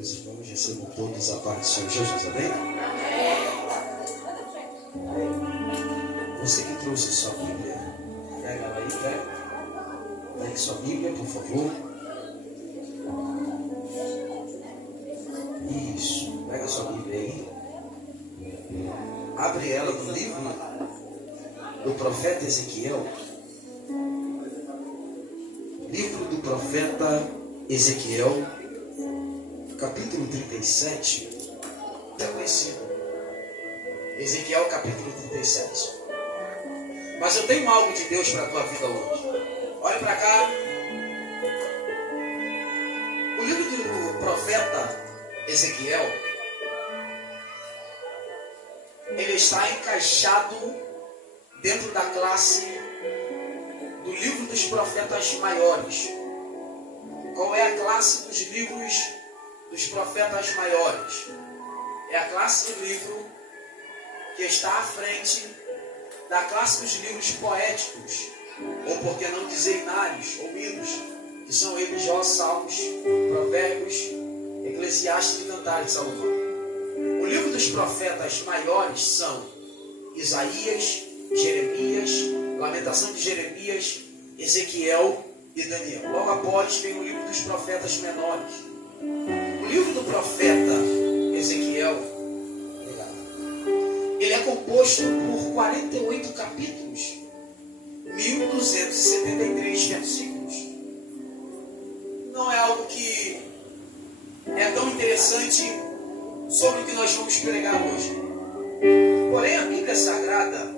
Meus irmãos, recebam todos a paz do Senhor Jesus, amém? Você que trouxe sua Bíblia, pega ela aí, pega. Pegue sua Bíblia, por favor. Isso, pega sua Bíblia aí. Abre ela no livro do profeta Ezequiel. Livro do profeta Ezequiel, capítulo 37. É conhecido. Ezequiel, capítulo 37. Mas eu tenho algo de Deus para a tua vida hoje. Olha para cá. O livro do profeta Ezequiel, ele está encaixado dentro da classe do livro dos profetas maiores. Qual é a classe dos livros dos profetas maiores? É a classe do livro que está à frente da classe dos livros poéticos, ou por que não dizer inários ou hinos, que são eles Jó, Salmos, Provérbios, Eclesiastes e Cantares de Salomão. O livro dos profetas maiores são Isaías, Jeremias, Lamentação de Jeremias, Ezequiel e Daniel. Logo após vem o livro dos profetas menores. O livro do profeta Ezequiel, ele é composto por 48 capítulos, 1273 versículos. Não é algo que é tão interessante sobre o que nós vamos pregar hoje. Porém, a Bíblia Sagrada,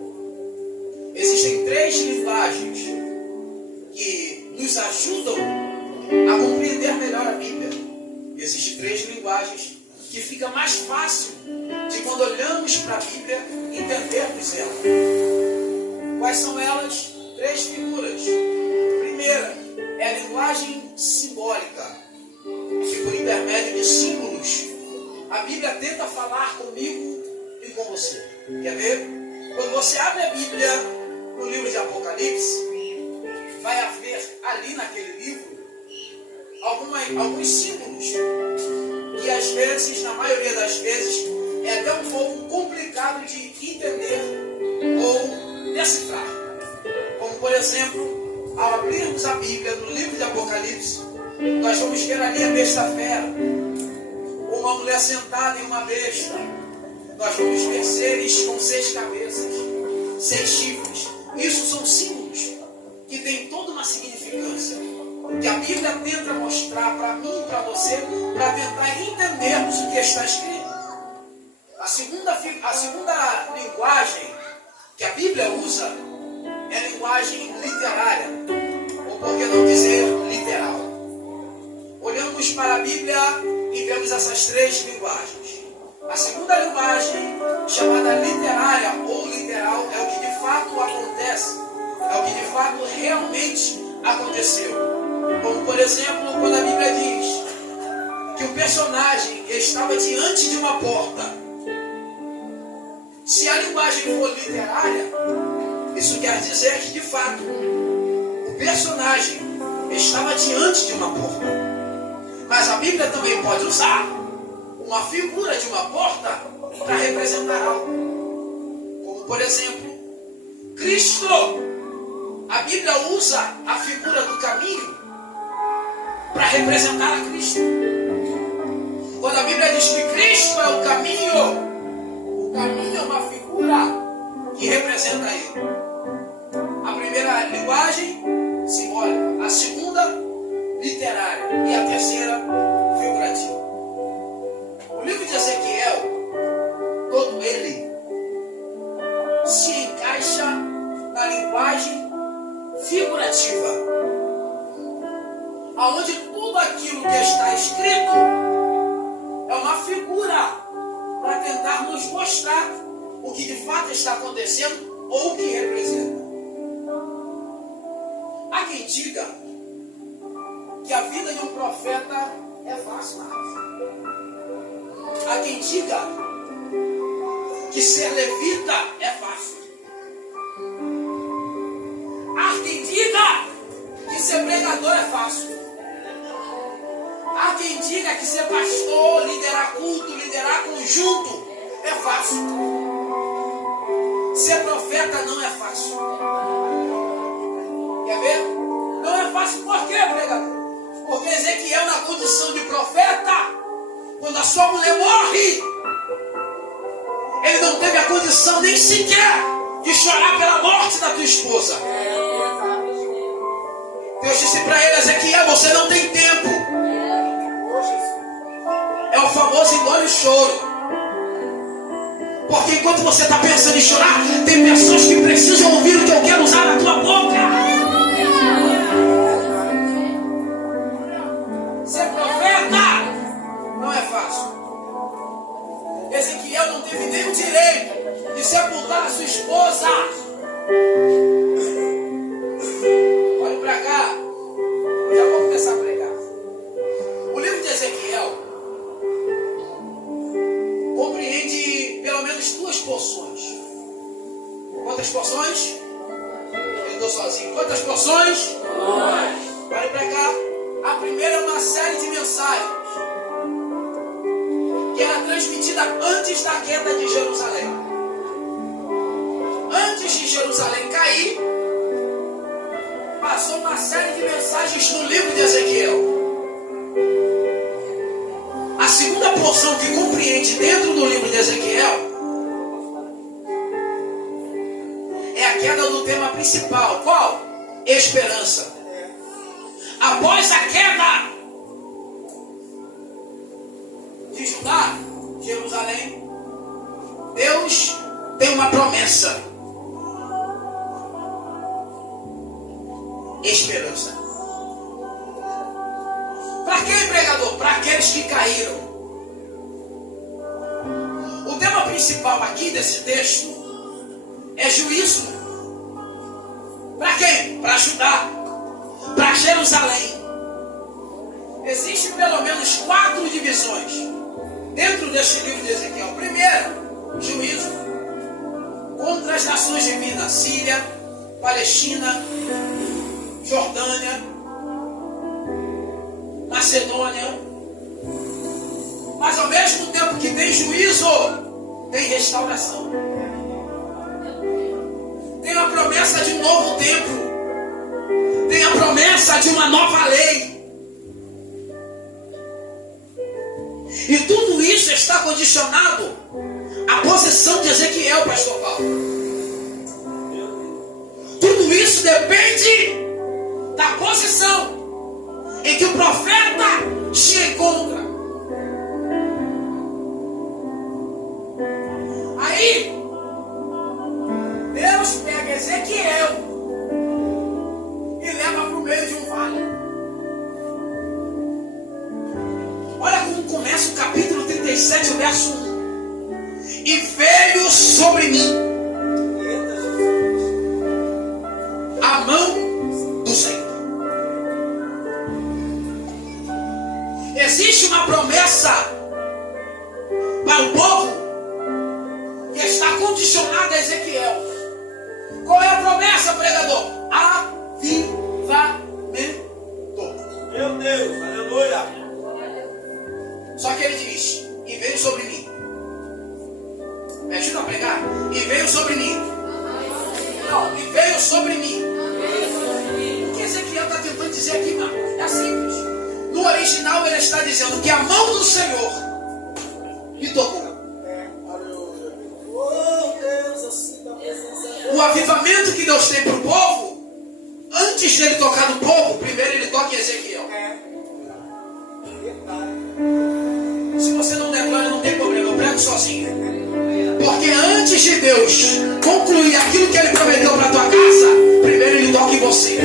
existem 3 linguagens que nos ajudam a compreender melhor a Bíblia. Existem 3 linguagens que fica mais fácil de, quando olhamos para a Bíblia, entendermos ela. Quais são elas? 3 figuras. Primeira é a linguagem simbólica, que por intermédio de símbolos a Bíblia tenta falar comigo e com você. Quer ver? Quando você abre a Bíblia no livro de Apocalipse, vai haver ali naquele livro alguns símbolos que às vezes, na maioria das vezes, é até um pouco complicado de entender ou decifrar. Como, por exemplo, ao abrirmos a Bíblia no livro de Apocalipse, nós vamos ver ali a besta fera, uma mulher sentada em uma besta. Nós vamos ver seres com 6 cabeças, 6 chifres. Isso são símbolos que têm toda uma significância, que a Bíblia tenta mostrar para mim e para você, para tentar entendermos o que está escrito. A segunda linguagem que a Bíblia usa é a linguagem literária, ou por que não dizer literal. Olhamos para a Bíblia e vemos essas 3 linguagens. A segunda linguagem, chamada literária ou literal, é o que de fato acontece, é o que de fato realmente aconteceu. Como, por exemplo, quando a Bíblia diz que o personagem estava diante de uma porta. Se a linguagem for literária, isso quer dizer que, de fato, o personagem estava diante de uma porta. Mas a Bíblia também pode usar uma figura de uma porta para representar algo. Como, por exemplo, Cristo. A Bíblia usa a figura do caminho para representar a Cristo. Quando a Bíblia diz que Cristo é o caminho é uma figura que representa Ele. A primeira linguagem, simbólica. A segunda, literária. E a terceira, figurativa. O livro de Ezequiel, todo ele, se encaixa na linguagem figurativa, onde tudo aquilo que está escrito é uma figura para tentar nos mostrar o que de fato está acontecendo ou o que representa. Há quem diga que a vida de um profeta é fácil. Há quem diga que ser levita é fácil. Há quem diga que ser pregador é fácil. Há quem diga que ser pastor liderar culto, liderar conjunto é fácil. Ser profeta não é fácil. Quer ver? Não é fácil por quê, pregador? Porque Ezequiel, na condição de profeta, quando a sua mulher morre, ele não teve a condição nem sequer de chorar pela morte da tua esposa. Deus disse para ele: Ezequiel, você não tem tempo. É o famoso engole o choro. Porque enquanto você está pensando em chorar, tem pessoas que precisam ouvir o que eu quero usar na tua boca. Ser profeta não é fácil. Ezequiel não teve nem o direito de sepultar a sua esposa. Olhe para cá. Eu já vou começar a pregar. O livro de Ezequiel compreende pelo menos duas porções. Quantas porções? Eu estou sozinho. Quantas porções? Olhe para cá. A primeira é uma série de mensagens que era transmitida antes da queda de Jerusalém. Antes de Jerusalém cair, passou uma série de mensagens no livro de Ezequiel. A segunda porção que compreende dentro do livro de Ezequiel é a queda do tema principal. Qual? Esperança. Após a queda de Judá, Jerusalém, Deus tem uma promessa: esperança. Para quem, pregador? Para aqueles que caíram. O tema principal aqui desse texto é juízo. Para quem? Para Judá, para Jerusalém. Existem pelo menos 4 divisões dentro deste livro de Ezequiel. Primeiro, juízo contra as nações divinas: Síria, Palestina, Jordânia, Macedônia. Mas ao mesmo tempo que tem juízo, tem restauração. Tem a promessa de um novo tempo. Tem a promessa de uma nova lei. E tudo isso está condicionado à posição de Ezequiel, pastor Paulo. Tudo isso depende da posição em que o profeta se encontra. Aí, Deus pega Ezequiel e leva para o meio de um vale. Olha como começa o capítulo 37, o verso 1. E veio sobre mim a mão do Senhor. Existe uma promessa para o povo que está condicionada a Ezequiel. Qual é a promessa, pregador? Avivamento. Meu Deus, aleluia. Só que ele diz: e veio sobre mim. Me ajuda a pregar? E veio sobre mim. Não, e veio sobre mim. O que Ezequiel está tentando dizer aqui, mano? É simples. No original ele está dizendo que a mão do Senhor me tocou. O avivamento que Deus tem para o povo, antes dele tocar no povo, primeiro ele toca em Ezequiel. Se você não der glória, não tem problema, eu prego sozinho. Porque antes de Deus concluir aquilo que ele prometeu para a tua casa, primeiro ele toca em você.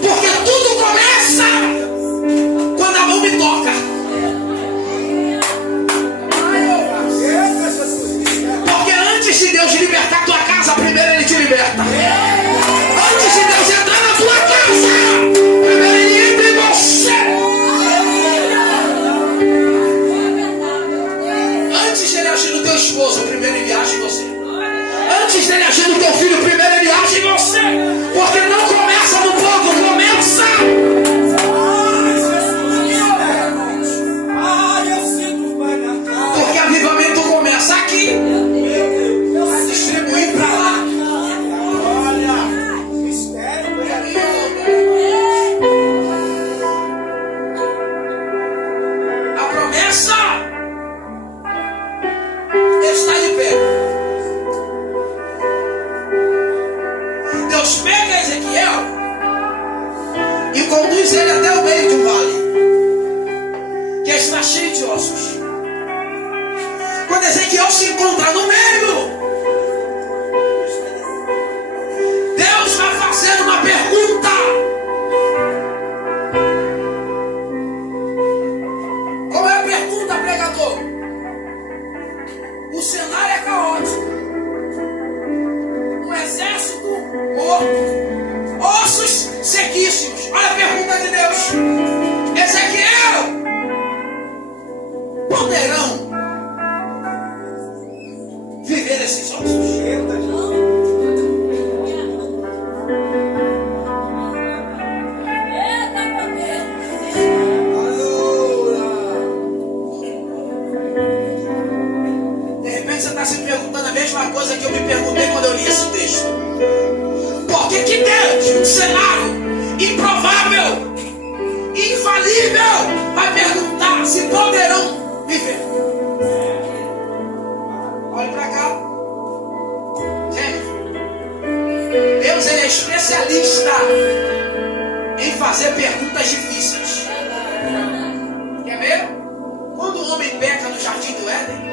Porque tudo começa quando a mão me toca. Porque antes de Deus libertar a tua casa, primeiro ele te liberta. Antes de Deus entrar na tua casa, primeiro ele entra em você. Antes de ele agir no teu esposo, primeiro ele age em você. Antes dele agir no teu e conduz ele até o meio de um vale, que está cheio de ossos. Quando Ezequiel se encontra no meio, Deus vai fazer uma pergunta. Qual é a pergunta, pregador? O cenário é caótico. Um exército morto, ossos sequíssimos. Olha a pergunta de Deus. Ezequiel, poderão viver esses ossos? Você está se perguntando a mesma coisa que eu me perguntei quando eu li esse texto. Por que Deus, um cenário improvável, infalível, vai perguntar se poderão viver? Olha para cá. Gente, Deus ele é especialista em fazer perguntas difíceis. Quer ver? Quando o homem peca no jardim do Éden,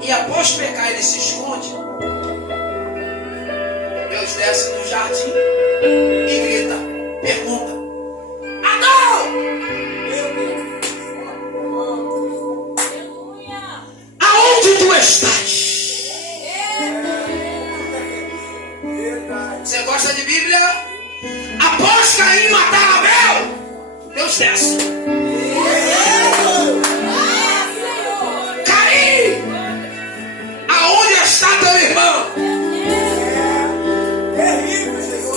e após pecar ele se esconde, Deus desce no jardim e grita, pergunta: Adão! Aonde tu estás? Você gosta de Bíblia? Após Caim matar Abel, Deus desce. Aonde está teu irmão? Terrível, Senhor.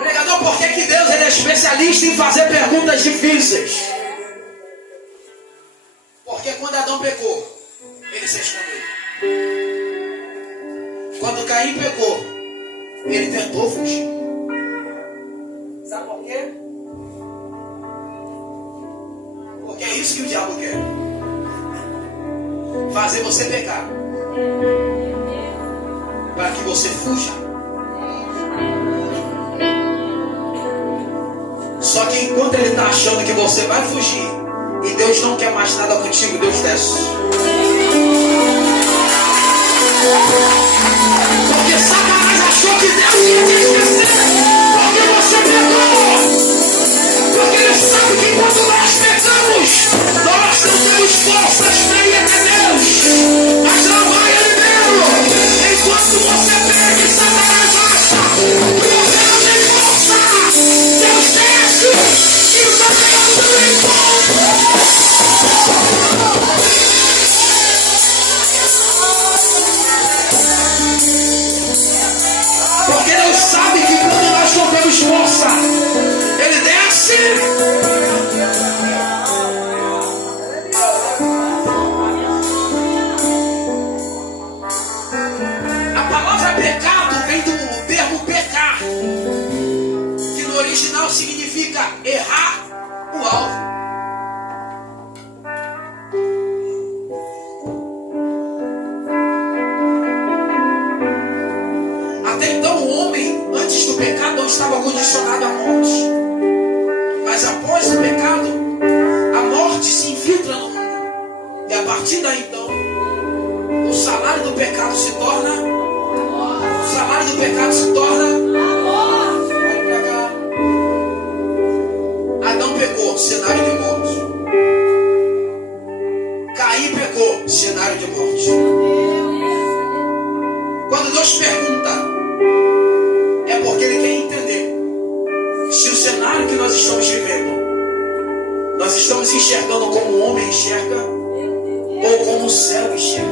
Pregador, por que Deus ele é especialista em fazer perguntas difíceis? Porque quando Adão pecou, ele se escondeu. Quando Caim pecou, ele tentou fugir. Sabe por quê? Porque é isso que o diabo quer. Fazer você pecar. Para que você fuja. Só que enquanto ele está achando que você vai fugir e Deus não quer mais nada contigo, Deus desce. Porque Satanás achou que Deus ia te esquecer. Porque você pecou. Porque ele sabe que quando nós pecamos, nós não temos forças para ir até Deus. Mas não vai ele mesmo. Enquanto você pega, Satanás acha que você não tem força. Deus desce e vai pegar tudo em conta. Porque Deus sabe que quando nós não temos força, ele desce. A palavra pecado vem do termo pecar, que no original significa errar o alvo. Até então o homem, antes do pecado, não estava condicionado à morte. Mas após o pecado, a morte se infiltra no mundo. E a partir daí então, o salário do pecado se torna. O salário do pecado se torna. Olha pra cá. Adão pecou, cenário de morte. Caim pecou, cenário de morte. Quando Deus pergunta, é porque Ele quer entender se o cenário que nós estamos vivendo, nós estamos enxergando como o homem enxerga ou como o céu enxerga.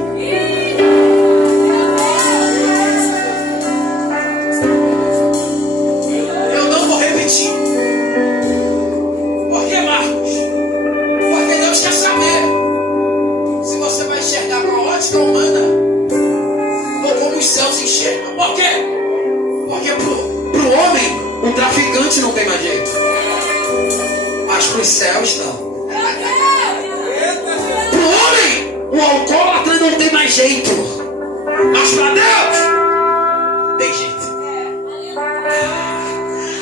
Eu não vou repetir. Por que, Marcos? Porque Deus quer saber se você vai enxergar com a ótica humana ou como os céus enxergam. Por quê? Porque pro homem, o traficante não tem mais jeito. Mas para os céus, não. Pro homem, o alcoólatra não não tem mais jeito. Mas para Deus, tem jeito.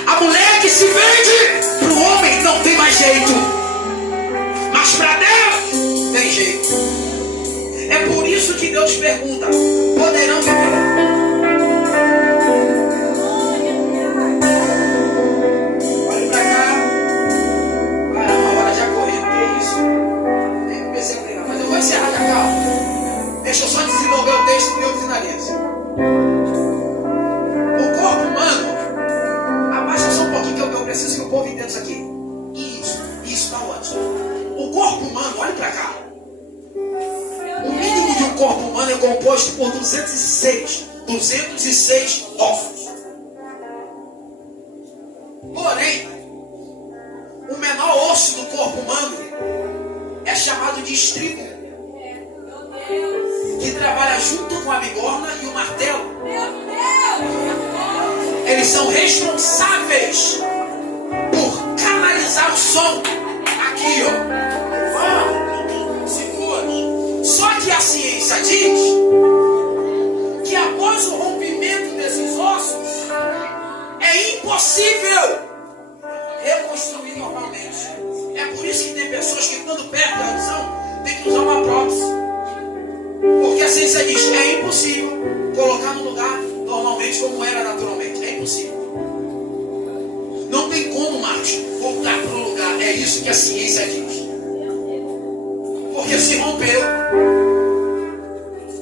A mulher que se vende para o homem não tem mais jeito. Mas para Deus, tem jeito. É por isso que Deus pergunta: poderão viver? Olhe para cá. Caramba, agora já corri. O que é isso? Nem comecei a pregar, mas eu vou encerrar já, calma. Deixa eu só desenvolver o texto e eu finalizo. O corpo humano, abaixa só um pouquinho que eu preciso que o povo entenda isso aqui. Isso, tá ótimo. O corpo humano, olhe para cá. O mínimo de um corpo humano é composto por 206 ossos. Porém, o menor osso do corpo humano é chamado de estribo, que trabalha junto com a bigorna e o martelo. Eles são responsáveis por canalizar o som aqui, ó. Só que a ciência diz que após o rompimento desses ossos é impossível reconstruir normalmente. É por isso que tem pessoas que quando perdem a audição tem que usar uma prótese. Porque a ciência diz que é impossível colocar no lugar normalmente como era naturalmente. É impossível. Não tem como mais voltar para o lugar. É isso que a ciência diz. Porque se rompeu.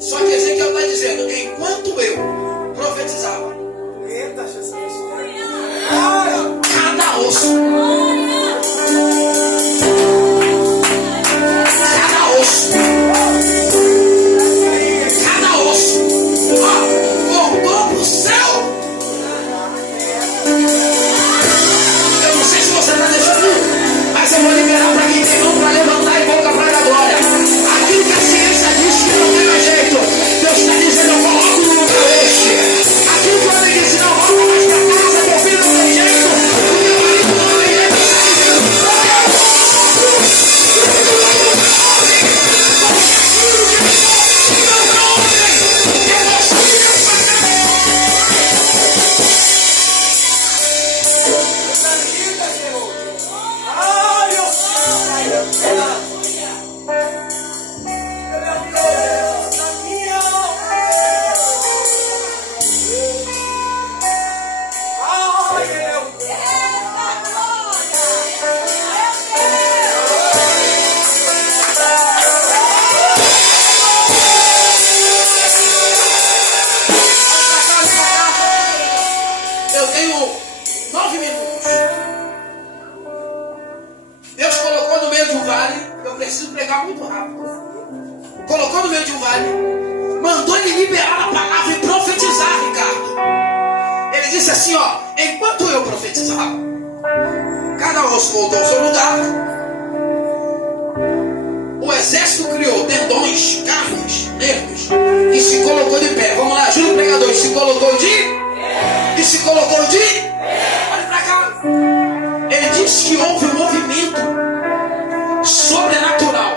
Só que Ezequiel está dizendo: enquanto eu profetizava, cada osso, voltou para o céu. Eu não sei se você está deixando, mas eu vou liberar para quem tem mão para levantar e boca para a glória. Aquilo que a ciência diz que não tem mais jeito, Deus está dizendo: eu coloco no lugar este. Aquilo que o homem disse: não volta mais para casa, meu filho não tem jeito, o meu marido não tem jeito, está eu tenho 9 minutos. Deus colocou no meio de um vale. Eu preciso pregar muito rápido. Colocou no meio de um vale. Mandou ele liberar a palavra e profetizar, Ricardo. Ele disse assim, ó: enquanto eu profetizava, cada osso voltou ao seu lugar. O exército criou tendões, carnes, nervos e se colocou de pé. Vamos lá, ajuda o pregador. Se colocou de... E se colocou de... Olha pra cá. Ele disse que houve um movimento sobrenatural.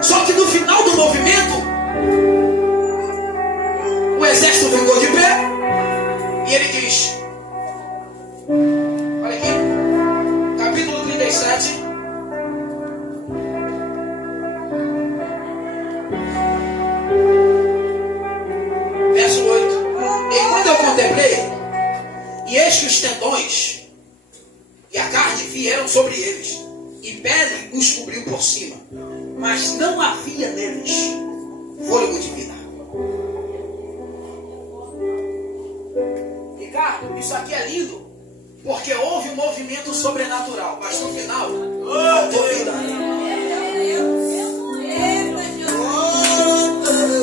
Só que no final do movimento, o exército ficou de pé e ele diz... Olha aqui. Capítulo 37. Verso 8. Enquanto eu contemplei, e eis que os tendões e a carne vieram sobre eles, e pele os cobriu por cima, mas não havia neles fôlego de vida. Ricardo, isso aqui é lindo, porque houve um movimento sobrenatural, mas no final, faltou vida.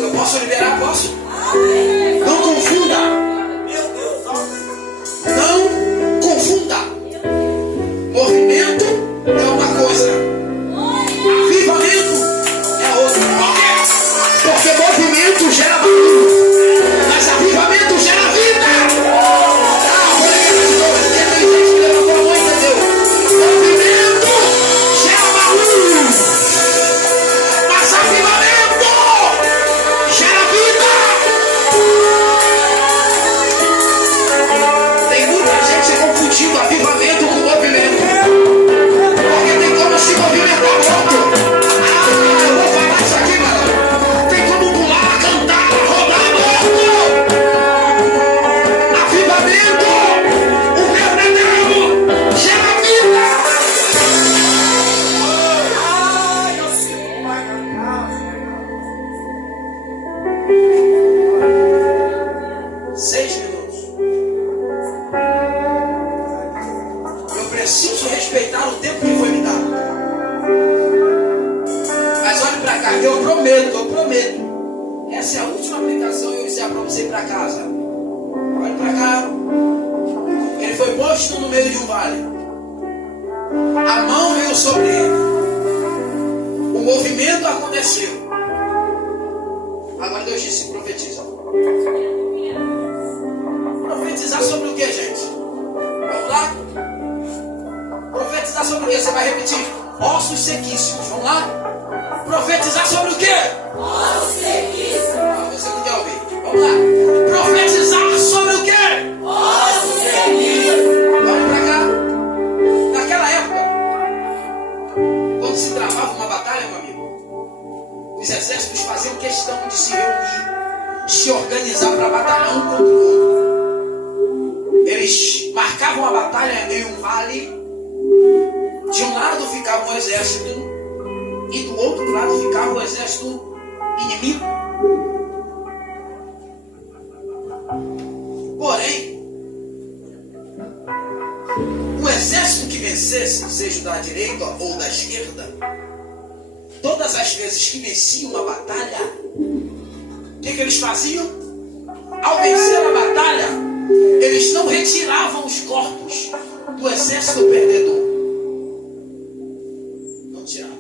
Eu posso liberar? Posso? Não confunda. Não confunda. Movimento é uma coisa, avivamento é outra. Por quê? Porque movimento gera barulho, mas avivamento gera vida. Vou ligar de novo, porque tem gente que levantou a mão e entendeu. Movimento gera barulho. 6 minutos. Eu preciso respeitar o tempo que foi me dado. Mas olhe para cá, eu prometo. Essa é a última aplicação e eu encerro para você ir para casa. Olhe para cá. Ele foi posto no meio de um vale. A mão veio sobre ele. O movimento aconteceu. Agora Deus disse: profetiza. Profetizar sobre o que, gente? Vamos lá? Profetizar sobre o que? Você vai repetir: ossos sequíssimos. Vamos lá? Profetizar sobre o que? Ossos sequíssimos. Ah, você não quer ouvir. Vamos lá. Profetizar sobre o que? Ossos sequíssimos. Vamos pra cá. Naquela época, quando se travava uma batalha, meu amigo, os exércitos faziam questão de se reunir, de se organizar para batalhar um contra o outro. Eles marcavam a batalha em um vale. De um lado ficava um exército e do outro lado ficava o exército inimigo. Porém, o exército que vencesse, seja da direita ou da esquerda, todas as vezes que venciam uma batalha, o que eles faziam? Ao vencer a batalha, eles não retiravam os corpos do exército perdedor. Não tiravam.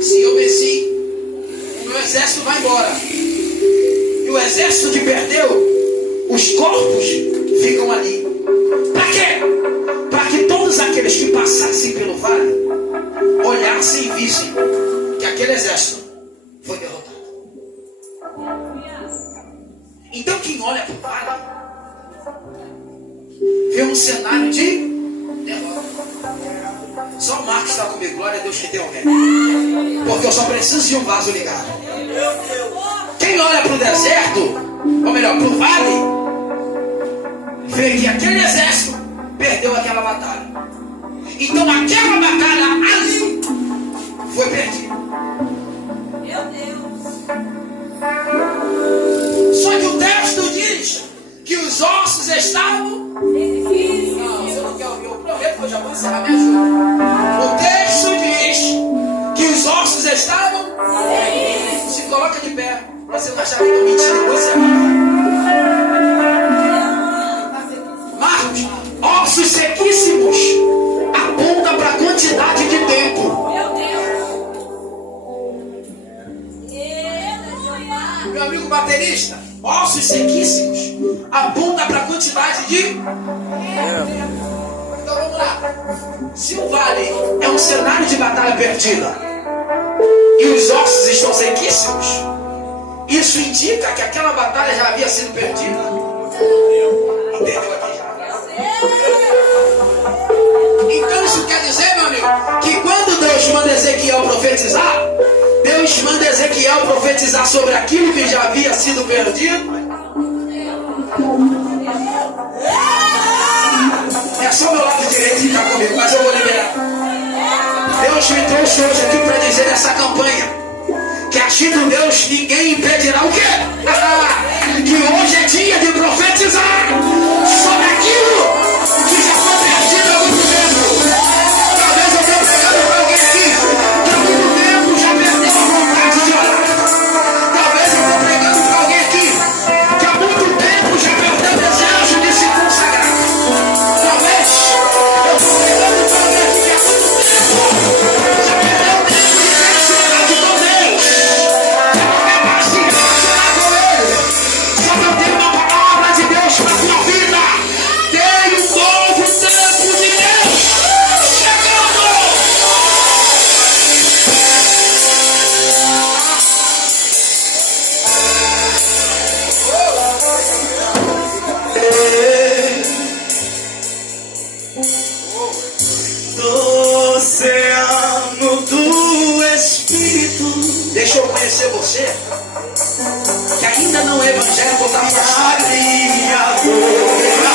Se eu venci, o meu exército vai embora. E o exército que perdeu, os corpos ficam ali. Para quê? Para que todos aqueles que passassem pelo vale olhassem e vissem que aquele exército foi derrotado. Então quem olha para o vale vê um cenário de derrota. Só o Marcos está comigo. Glória a Deus que tem alguém. Porque eu só preciso de um vaso ligado. Quem olha para o deserto, ou melhor, para o vale, vê que aquele exército perdeu aquela batalha. Então aquela batalha ali foi perdida. Meu Deus. Só que o texto diz que os ossos estavam... Não, você não quer ouvir. Eu prometo que eu já vou encerrar, me ajuda. O texto diz que os ossos estavam... Se coloca de pé, para você não achar que eu estou mentindo. Eu vou encerrar. Marcos, ossos sequíssimos aponta para a quantidade de tempo. Meu Deus. Meu amigo baterista, ossos sequíssimos aponta para a quantidade de... Então vamos lá. Se o vale é um cenário de batalha perdida e os ossos estão sequíssimos, isso indica que aquela batalha já havia sido perdida. Entendeu aqui já? Então isso quer dizer, meu amigo, que quando Deus manda Ezequiel profetizar, Deus manda Ezequiel profetizar sobre aquilo que já havia sido perdido. É só meu lado direito que está comigo, mas eu vou liberar. Deus me trouxe hoje aqui para dizer nessa campanha que agindo Deus ninguém impedirá o quê? Que hoje é dia de profetizar sobre aquilo que já foi perdido há muito tempo. Talvez eu estou pregando para alguém aqui que há muito tempo já perdeu a vontade de orar. Talvez eu estou pregando para alguém aqui que há muito tempo já perdeu o desejo de se consagrar. Talvez eu estou pregando para alguém aqui que há muito tempo já perdeu o tempo de relacionar com Deus. É capaz de relacionar com Ele. Só que eu tenho uma palavra de Deus para a tua vida. Tem um novo tempo de Deus chegando. Do oceano do Espírito. Deixa eu conhecer você, que ainda não é evangélico, está afastado. Abre a boca.